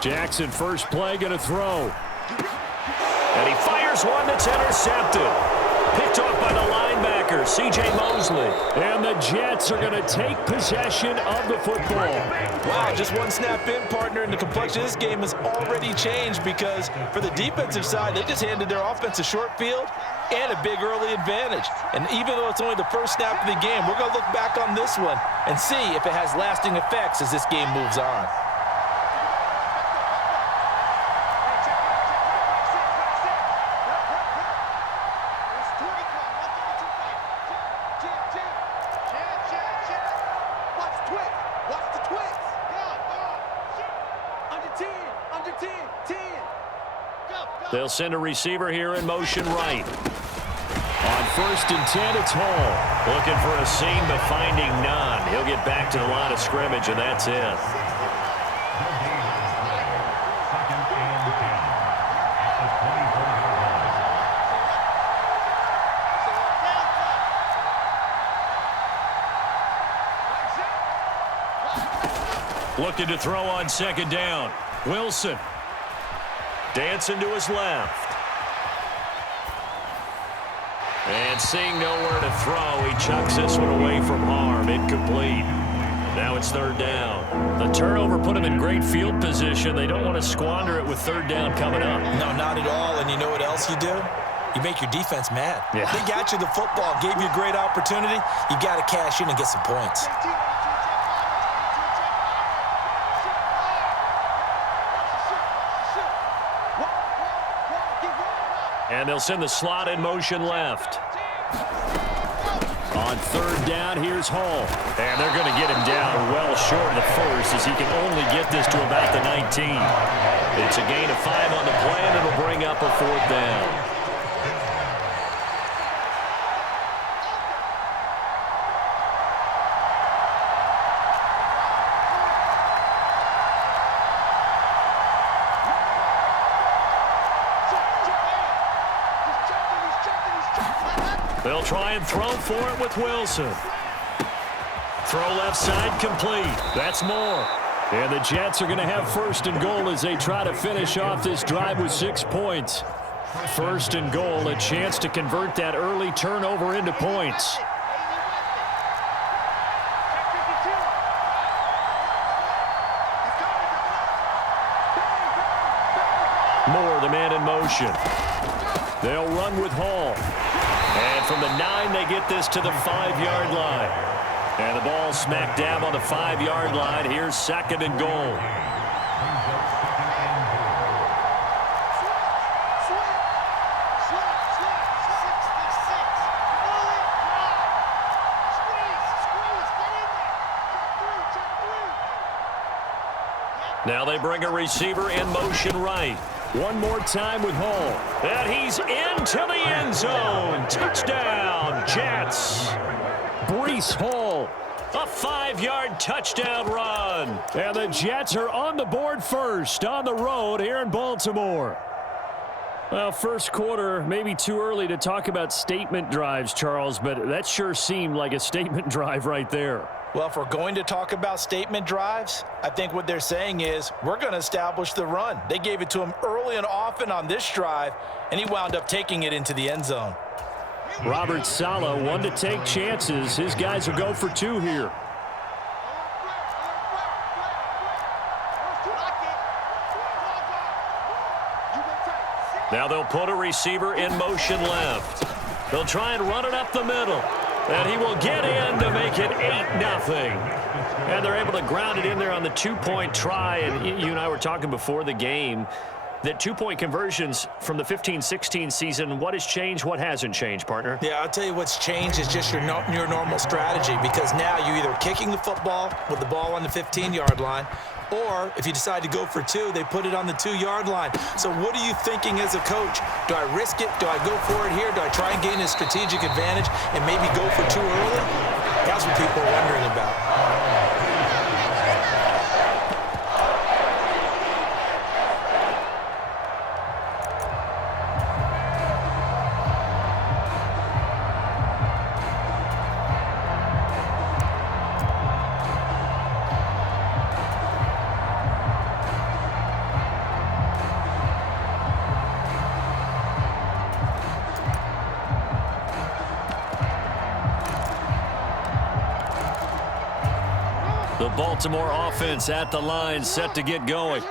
Jackson, first play, going to throw. And he fires one that's intercepted. Picked off by the linebacker, C.J. Mosley. And the Jets are going to take possession of the football. Wow, just one snap in, partner, and the complexion of this game has already changed because for the defensive side, they just handed their offense a short field and a big early advantage. And even though it's only the first snap of the game, we're going to look back on this one and see if it has lasting effects as this game moves on. They'll send a receiver here in motion right. On 1st and 10, it's Hall. Looking for a seam, but finding none. He'll get back to the line of scrimmage, and that's it. Looking to throw on 2nd down. Wilson. Dancing to his left. And seeing nowhere to throw, he chucks this one away from harm. Incomplete. Now it's 3rd down. The turnover put him in great field position. They don't want to squander it with 3rd down coming up. No, not at all. And you know what else you do? You make your defense mad. Yeah. They got you the football, gave you a great opportunity. You got to cash in and get some points. And they'll send the slot in motion left. On 3rd down, here's Hall. And they're going to get him down well short of the first as he can only get this to about the 19. It's a gain of 5 on the play, and it'll bring up a 4th down. They'll try and throw for it with Wilson. Throw left side complete. That's more. And the Jets are going to have 1st and goal as they try to finish off this drive with 6 points. 1st and goal, a chance to convert that early turnover into points. Moore, the man in motion. They'll run with Hall. And from the 9, they get this to the 5-yard line. And the ball smack dab on the 5-yard line. Here's 2nd and goal. Now they bring a receiver in motion right. One more time with Hall. And he's into the end zone. Touchdown, Jets. Breece Hall, a 5-yard touchdown run. And the Jets are on the board first on the road here in Baltimore. Well, first quarter, maybe too early to talk about statement drives, Charles, but that sure seemed like a statement drive right there. Well, if we're going to talk about statement drives, I think what they're saying is we're going to establish the run. They gave it to him early and often on this drive, and he wound up taking it into the end zone. Robert Saleh, one to take chances. His guys will go for 2 here. Now they'll put a receiver in motion left. They'll try and run it up the middle. And he will get in to make it 8-0. And they're able to ground it in there on the 2-point try. And you and I were talking before the game that 2-point conversions from the 15-16 season, what has changed, what hasn't changed, partner? Yeah, I'll tell you what's changed is just your normal strategy, because now you're either kicking the football with the ball on the 15-yard line, or if you decide to go for 2, they put it on the 2-yard line. So what are you thinking as a coach? Do I risk it? Do I go for it here? Do I try and gain a strategic advantage and maybe go for 2 early? That's what people are wondering about. Baltimore offense at the line, set to get going.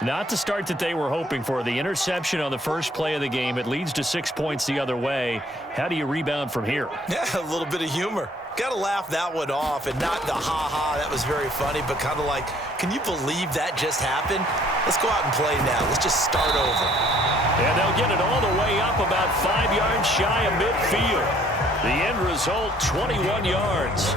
Not the start that they were hoping for. The interception on the first play of the game, it leads to 6 points the other way. How do you rebound from here? Yeah, a little bit of humor. Got to laugh that one off, and not the ha-ha, that was very funny, but kind of like, can you believe that just happened? Let's go out and play now. Let's just start over. And they'll get it all the way up about 5 yards shy of midfield. The end result, 21 yards.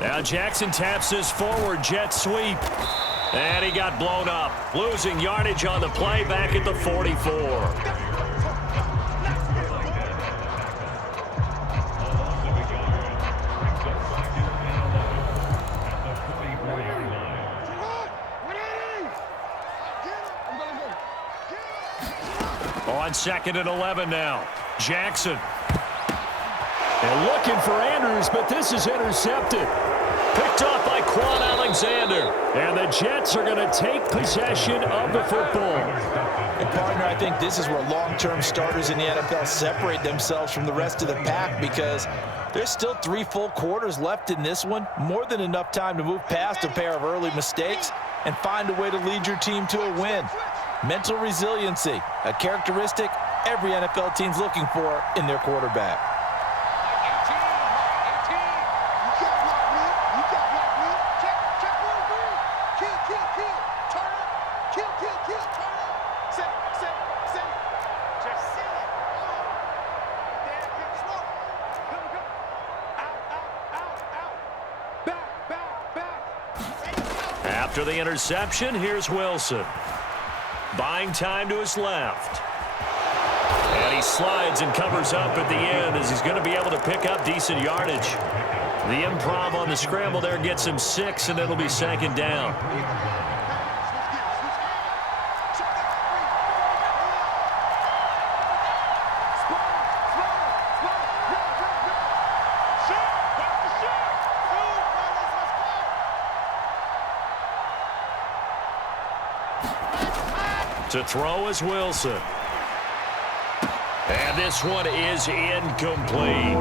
Now Jackson taps this forward jet sweep. And he got blown up. Losing yardage on the play back at the 44. On 2nd and 11 now. Jackson. And looking for Andrews, but this is intercepted. Picked off by Quan Alexander. And the Jets are going to take possession of the football. And partner, I think this is where long-term starters in the NFL separate themselves from the rest of the pack, because there's still 3 full quarters left in this one. More than enough time to move past a pair of early mistakes and find a way to lead your team to a win. Mental resiliency, a characteristic every NFL team's looking for in their quarterback. After the interception, here's Wilson. Buying time to his left. And he slides and covers up at the end as he's going to be able to pick up decent yardage. The improv on the scramble there gets him 6, and it'll be 2nd down. To throw is Wilson. And this one is incomplete.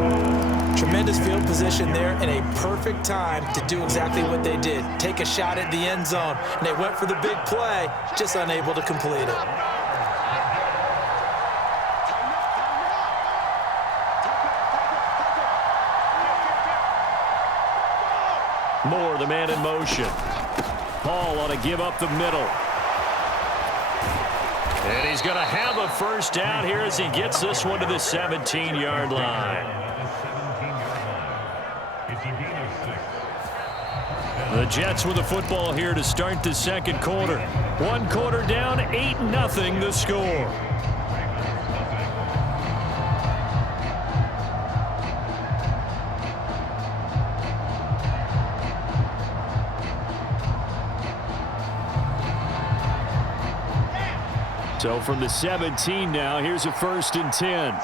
Tremendous field position there and a perfect time to do exactly what they did. Take a shot at the end zone. And they went for the big play, just unable to complete it. Moore, the man in motion. Hall ought to give up the middle. And he's going to have a first down here as he gets this one to the 17-yard line. The Jets with the football here to start the 2nd quarter. 1 quarter down, 8-0 the score. So from the 17 now, here's a 1st and 10.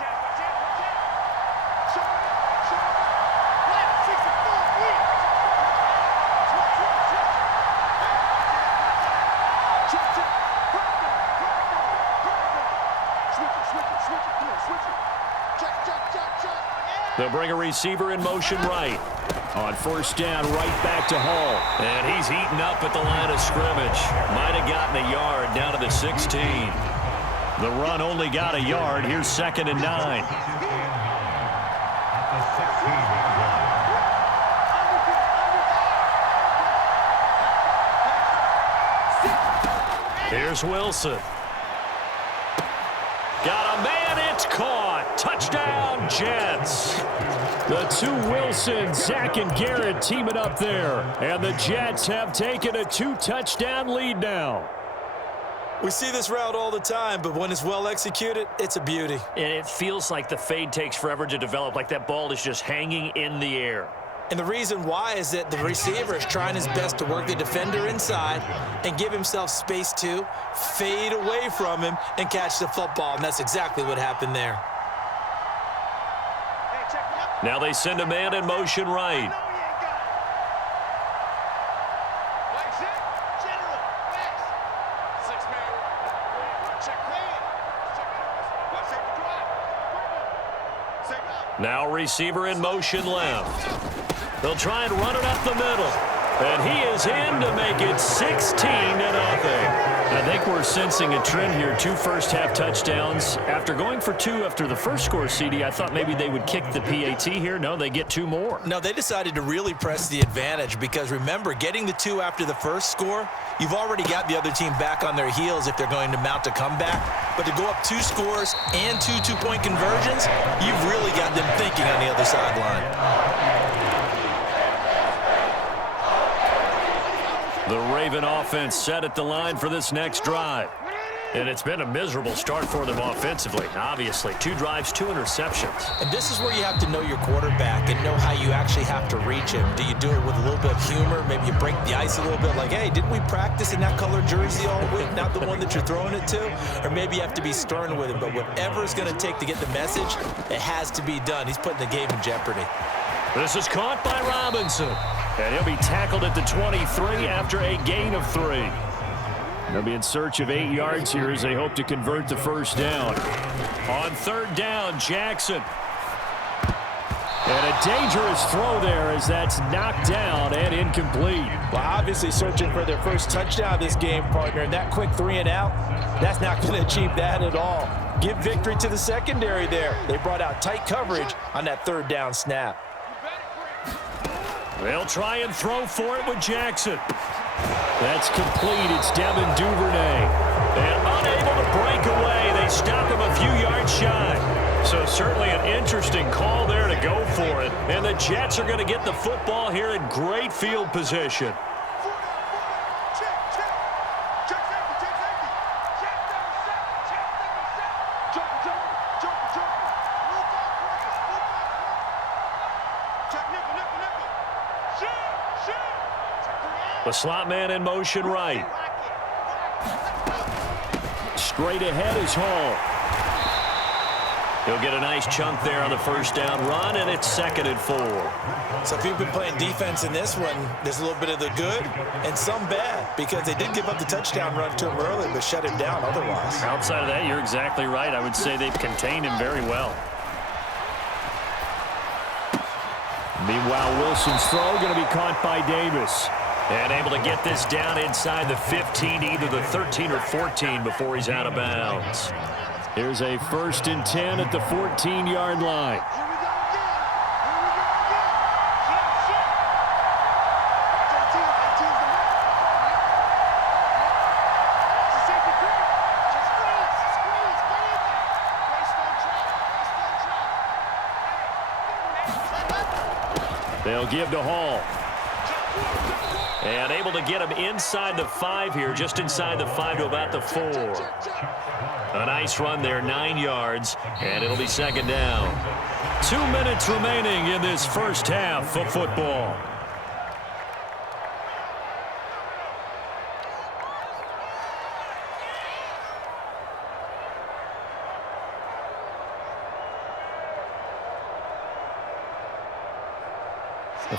They'll bring a receiver in motion right. On 1st down, right back to Hall. And he's eaten up at the line of scrimmage. Might have gotten a yard down to the 16. The run only got a yard. Here's 2nd and 9. Here's Wilson. Got a man, it's caught. Touchdown, Jets. The 2 Wilsons, Zach and Garrett teaming up there. And the Jets have taken a 2-touchdown lead now. We see this route all the time, but when it's well executed, it's a beauty. And it feels like the fade takes forever to develop, like that ball is just hanging in the air. And the reason why is that the receiver is trying his best to work the defender inside and give himself space to fade away from him and catch the football. And that's exactly what happened there. Now they send a man in motion right. Now receiver in motion left. They'll try and run it up the middle. And he is in to make it 16-0. I think we're sensing a trend here. 2 first-half touchdowns. After going for 2 after the first score, CD, I thought maybe they would kick the PAT here. No, they get 2 more. No, they decided to really press the advantage because, remember, getting the 2 after the first score, you've already got the other team back on their heels if they're going to mount a comeback. But to go up 2 scores and 2 two-point conversions, you've really got them thinking on the other sideline. The Raven offense set at the line for this next drive. And it's been a miserable start for them offensively, obviously. 2 drives, 2 interceptions. And this is where you have to know your quarterback and know how you actually have to reach him. Do you do it with a little bit of humor? Maybe you break the ice a little bit like, hey, didn't we practice in that color jersey all week, not the one that you're throwing it to? Or maybe you have to be stern with him. But whatever it's going to take to get the message, it has to be done. He's putting the game in jeopardy. This is caught by Robinson. And he'll be tackled at the 23 after a gain of 3. They'll be in search of 8 yards here as they hope to convert the first down. On 3rd down, Jackson. And a dangerous throw there as that's knocked down and incomplete. Well, obviously searching for their first touchdown this game, partner. And that quick 3 and out, that's not going to achieve that at all. Give victory to the secondary there. They brought out tight coverage on that 3rd down snap. They'll try and throw for it with Jackson. That's complete. It's Devin Duvernay. And unable to break away. They stop him a few yards shy. So certainly an interesting call there to go for it. And the Jets are going to get the football here in great field position. The slot man in motion right. Straight ahead is Hall. He'll get a nice chunk there on the first down run, and it's 2nd and 4. So if you've been playing defense in this one, there's a little bit of the good and some bad because they did give up the touchdown run to him early but shut him down otherwise. Outside of that, you're exactly right. I would say they've contained him very well. Meanwhile, Wilson's throw going to be caught by Davis. And able to get this down inside the 15, either the 13 or 14 before he's out of bounds. Here's a 1st and 10 at the 14-yard line. They'll give to Hall. And able to get him inside the 5 here, just inside the 5 to about the 4. A nice run there, 9 yards, and it'll be 2nd down. 2 minutes remaining in this first half of football.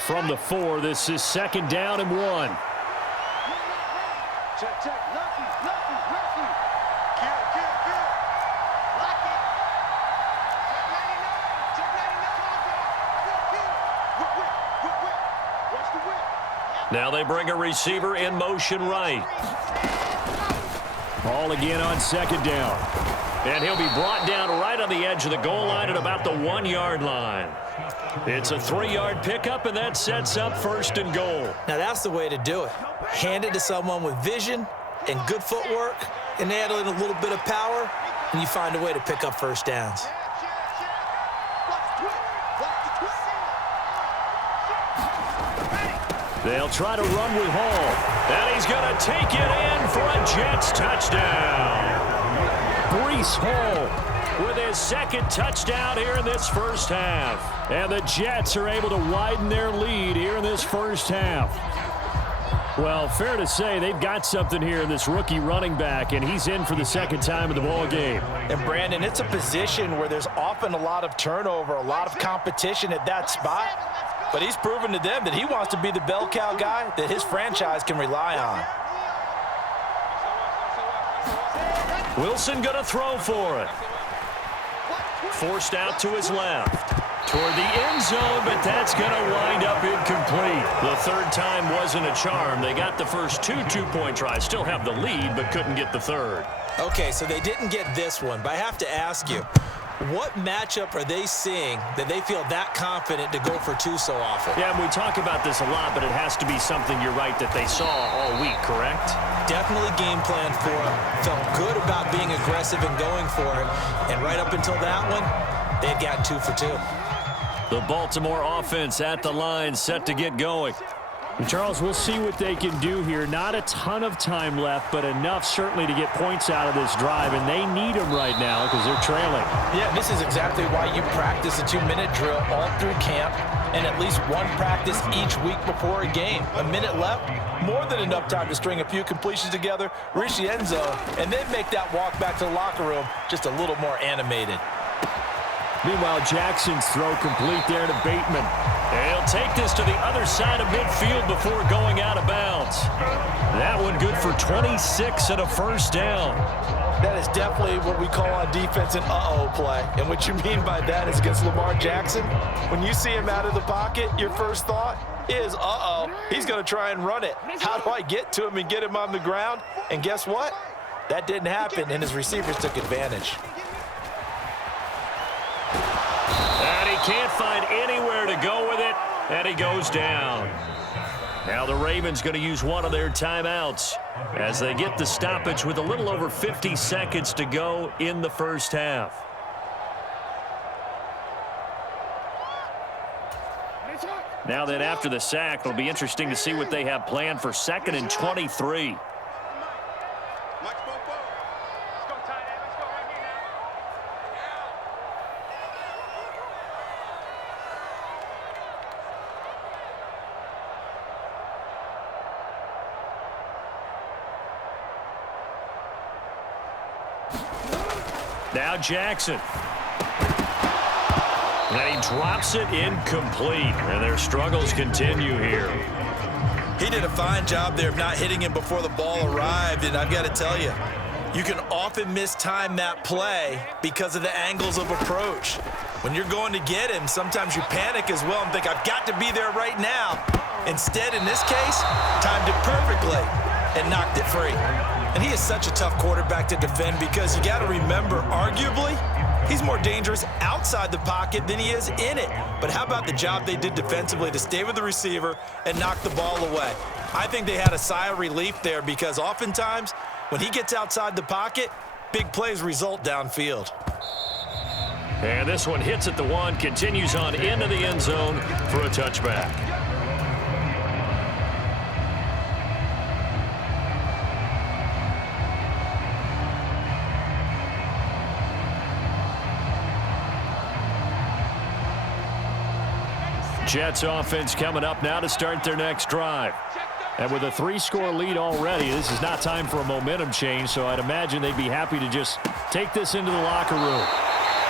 From the 4, this is 2nd down and 1. Check, check. Lucky. Kill. Lock it. Check 99. Whip. Watch the whip. Now they bring a receiver in motion right. Ball again on 2nd down. And he'll be brought down right on the edge of the goal line at about the 1-yard line. It's a 3-yard pickup, and that sets up 1st and goal. Now that's the way to do it. Hand it to someone with vision and good footwork and add in a little bit of power, and you find a way to pick up first downs. They'll try to run with Hall. And he's going to take it in for a Jets touchdown. Breece Hall with his 2nd touchdown here in this first half. And the Jets are able to widen their lead here in this first half. Well, fair to say they've got something here in this rookie running back, and he's in for the 2nd time in the ball game. And, Brandon, it's a position where there's often a lot of turnover, a lot of competition at that spot. But he's proven to them that he wants to be the bell cow guy that his franchise can rely on. Wilson going to throw for it. Forced out to his left. Toward the end zone, but that's going to wind up incomplete. The third time wasn't a charm. They got the first two-point tries. Still have the lead, but couldn't get the third. Okay, so they didn't get this one, but I have to ask you, what matchup are they seeing that they feel that confident to go for two so often? Yeah, and we talk about this a lot, but it has to be something, you're right, that they saw all week, correct? Definitely game plan for it. Felt good about being aggressive and going for it. And right up until that one, they had gotten 2 for 2. The Baltimore offense at the line, set to get going. Charles, we'll see what they can do here. Not a ton of time left, but enough certainly to get points out of this drive, and they need them right now because they're trailing. Yeah, this is exactly why you practice a 2-minute drill all through camp and at least one practice each week before a game. A minute left, more than enough time to string a few completions together, reach the end zone, and then make that walk back to the locker room just a little more animated. Meanwhile, Jackson's throw complete there to Bateman. He'll take this to the other side of midfield before going out of bounds. That one good for 26 and a first down. That is definitely what we call on defense an uh-oh play. And what you mean by that is against Lamar Jackson, when you see him out of the pocket, your first thought is, uh-oh, he's going to try and run it. How do I get to him and get him on the ground? And guess what? That didn't happen, and his receivers took advantage. And he can't find anywhere to go with it, and he goes down. Now the Ravens going to use one of their timeouts as they get the stoppage with a little over 50 seconds to go in the first half. Now then, after the sack, it'll be interesting to see what they have planned for 2nd and 23. Now Jackson. And he drops it incomplete. And their struggles continue here. He did a fine job there of not hitting him before the ball arrived, and I've got to tell you, you can often mistime that play because of the angles of approach. When you're going to get him, sometimes you panic as well and think, I've got to be there right now. Instead, in this case, timed it perfectly and knocked it free. And he is such a tough quarterback to defend because you got to remember, arguably, he's more dangerous outside the pocket than he is in it. But how about the job they did defensively to stay with the receiver and knock the ball away? I think they had a sigh of relief there because oftentimes when he gets outside the pocket, big plays result downfield. And this one hits at the 1, continues on into the end zone for a touchback. Jets offense coming up now to start their next drive. And with a 3-score lead already, this is not time for a momentum change, so I'd imagine they'd be happy to just take this into the locker room.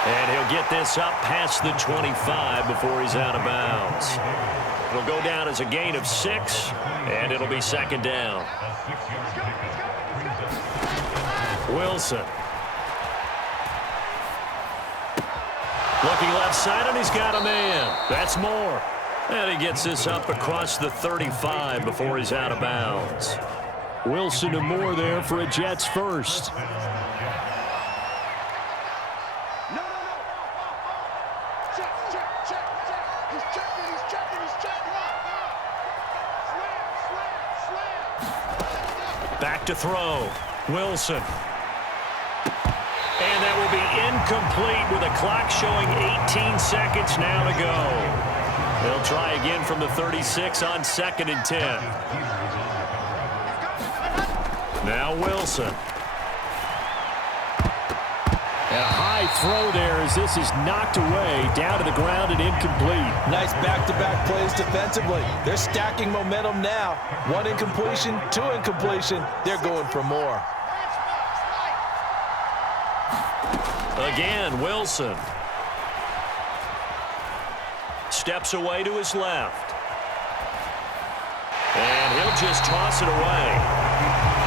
And he'll get this up past the 25 before he's out of bounds. It'll go down as a gain of 6, and it'll be 2nd down. Wilson. Looking left side, and he's got a man. That's Moore. And he gets this up across the 35 before he's out of bounds. Wilson and Moore there for a Jets first. Back to throw. Wilson. And that will be incomplete with a clock showing 18 seconds now to go. They'll try again from the 36 on 2nd and 10. Now Wilson. And a high throw there as this is knocked away, down to the ground and incomplete. Nice back-to-back plays defensively. They're stacking momentum now. 1 incompletion, 2 incompletion. They're going for more. Again, Wilson. Steps away to his left. And he'll just toss it away.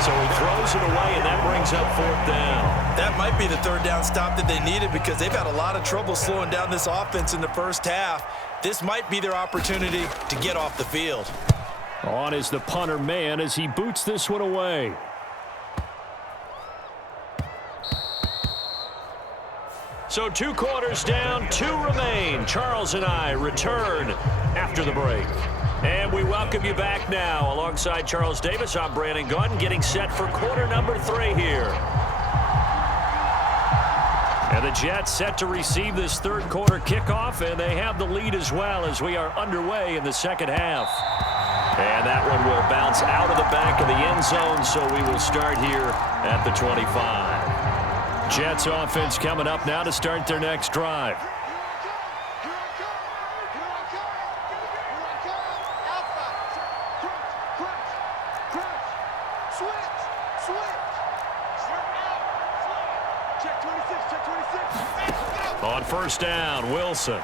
So he throws it away, and that brings up 4th down. That might be the 3rd down stop that they needed because they've had a lot of trouble slowing down this offense in the first half. This might be their opportunity to get off the field. On is the punter man as he boots this one away. So 2 quarters down, 2 remain. Charles and I return after the break. And we welcome you back now. Alongside Charles Davis, I'm Brandon Gaudin, getting set for quarter number 3 here. And the Jets set to receive this 3rd quarter kickoff, and they have the lead as well as we are underway in the 2nd half. And that one will bounce out of the back of the end zone, so we will start here at the 25. Jets offense coming up now to start their next drive. On 1st down, Wilson.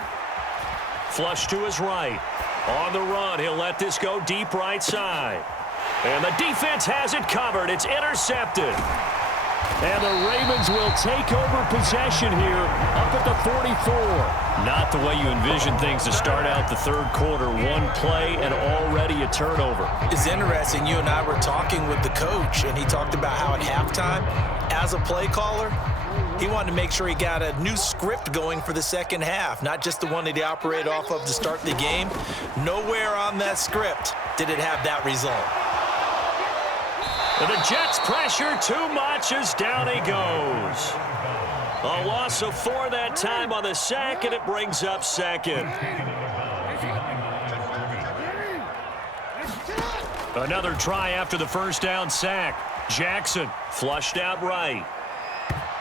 Flush to his right. On the run, he'll let this go deep right side. And the defense has it covered. It's intercepted. And the Ravens will take over possession here up at the 44. Not the way you envision things to start out the 3rd quarter. 1 play and already a turnover. It's interesting. You and I were talking with the coach, and he talked about how at halftime, as a play caller, he wanted to make sure he got a new script going for the 2nd half, not just the one that he operated off of to start the game. Nowhere on that script did it have that result. And the Jets pressure too much as down he goes. A loss of 4 that time on the sack, and it brings up 2nd. Another try after the 1st down sack. Jackson flushed out right.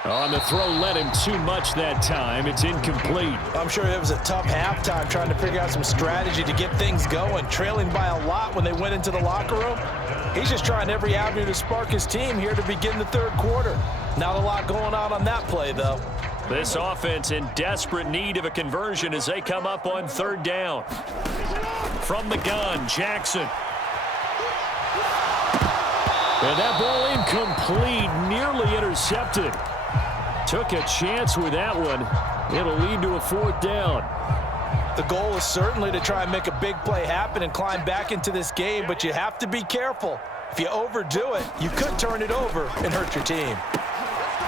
On the throw, led him too much that time. It's incomplete. I'm sure it was a tough halftime trying to figure out some strategy to get things going. Trailing by a lot when they went into the locker room. He's just trying every avenue to spark his team here to begin the 3rd quarter. Not a lot going on that play, though. This offense in desperate need of a conversion as they come up on 3rd down. From the gun, Jackson. And that ball incomplete, nearly intercepted. Took a chance with that one. It'll lead to a 4th down. The goal is certainly to try and make a big play happen and climb back into this game, but you have to be careful. If you overdo it, you could turn it over and hurt your team.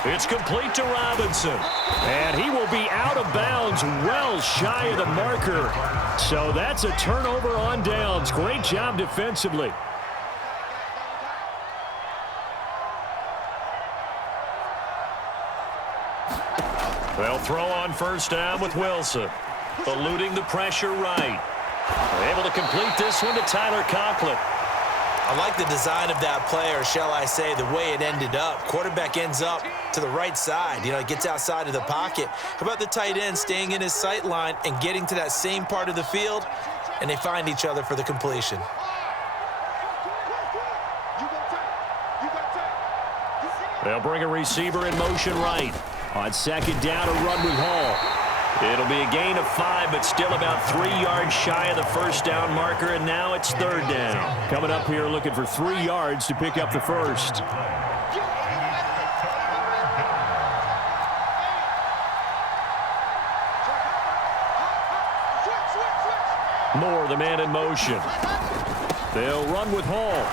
It's complete to Robinson. And he will be out of bounds well shy of the marker. So that's a turnover on downs. Great job defensively. They'll throw on 1st down with Wilson. Eluding the pressure right. Able to complete this one to Tyler Conklin. I like the design of that play, or shall I say the way it ended up. Quarterback ends up to the right side. You know, it gets outside of the pocket. How about the tight end staying in his sight line and getting to that same part of the field, and they find each other for the completion. They'll bring a receiver in motion right. On 2nd down, a run with Hall. It'll be a gain of 5, but still about 3 yards shy of the 1st down marker, and now it's 3rd down. Coming up here looking for 3 yards to pick up the 1st. Moore, the man in motion. They'll run with Hall.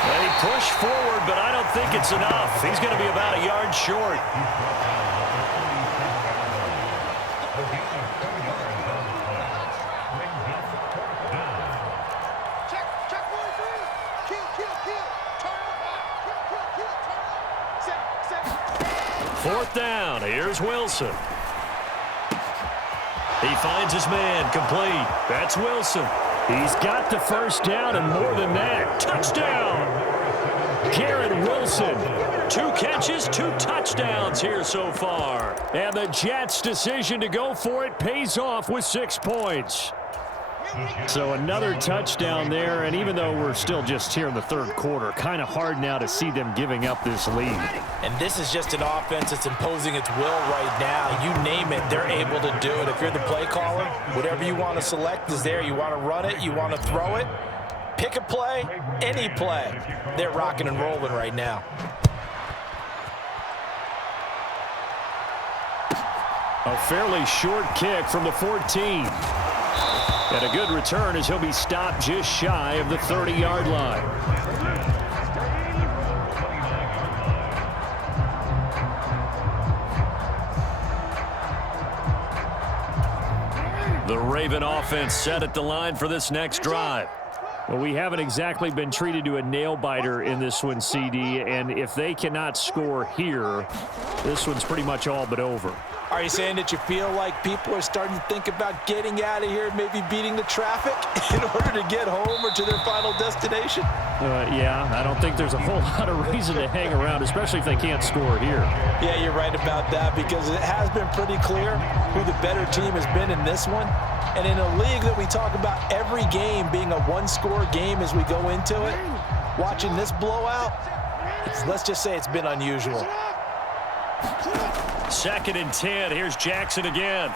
They push forward, but I don't think it's enough. He's going to be about a yard short. Fourth down. Here's Wilson. He finds his man, complete. That's Wilson. He's got the 1st down and more than that. Touchdown! Garrett Wilson. 2 catches, 2 touchdowns here so far. And the Jets' decision to go for it pays off with 6 points. So another touchdown there, and even though we're still just here in the 3rd quarter, kind of hard now to see them giving up this lead. And this is just an offense that's imposing its will right now. You name it, they're able to do it. If you're the play caller, whatever you want to select is there. You want to run it, you want to throw it. Pick a play, any play. They're rocking and rolling right now. A fairly short kick from the 14. And a good return as he'll be stopped just shy of the 30-yard line. The Raven offense set at the line for this next drive. Well, we haven't exactly been treated to a nail-biter in this one, CD, and if they cannot score here, this one's pretty much all but over. Are you saying that you feel like people are starting to think about getting out of here, maybe beating the traffic in order to get home or to their final destination? Yeah, I don't think there's a whole lot of reason to hang around, especially if they can't score here. Yeah, you're right about that because it has been pretty clear who the better team has been in this one. And in a league that we talk about every game being a one-score game as we go into it, watching this blowout, let's just say it's been unusual. 2nd and 10. Here's Jackson again.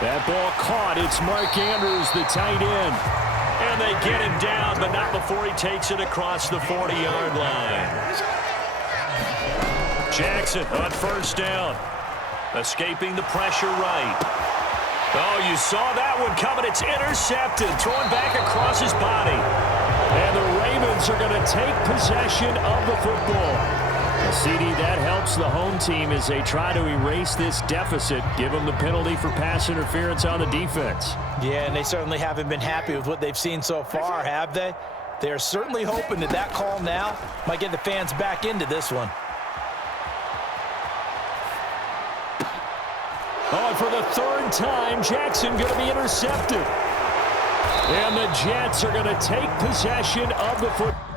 That ball caught. It's Mark Andrews, the tight end. And they get him down, but not before he takes it across the 40-yard line. Jackson on 1st down. Escaping the pressure right. Oh, you saw that one coming. It's intercepted. Thrown back across his body. And the Ravens are going to take possession of the football. CD, that helps the home team as they try to erase this deficit, give them the penalty for pass interference on the defense. Yeah, and they certainly haven't been happy with what they've seen so far, have they? They're certainly hoping that that call now might get the fans back into this one. Oh, and for the 3rd time, Jackson going to be intercepted. And the Jets are going to take possession of the football.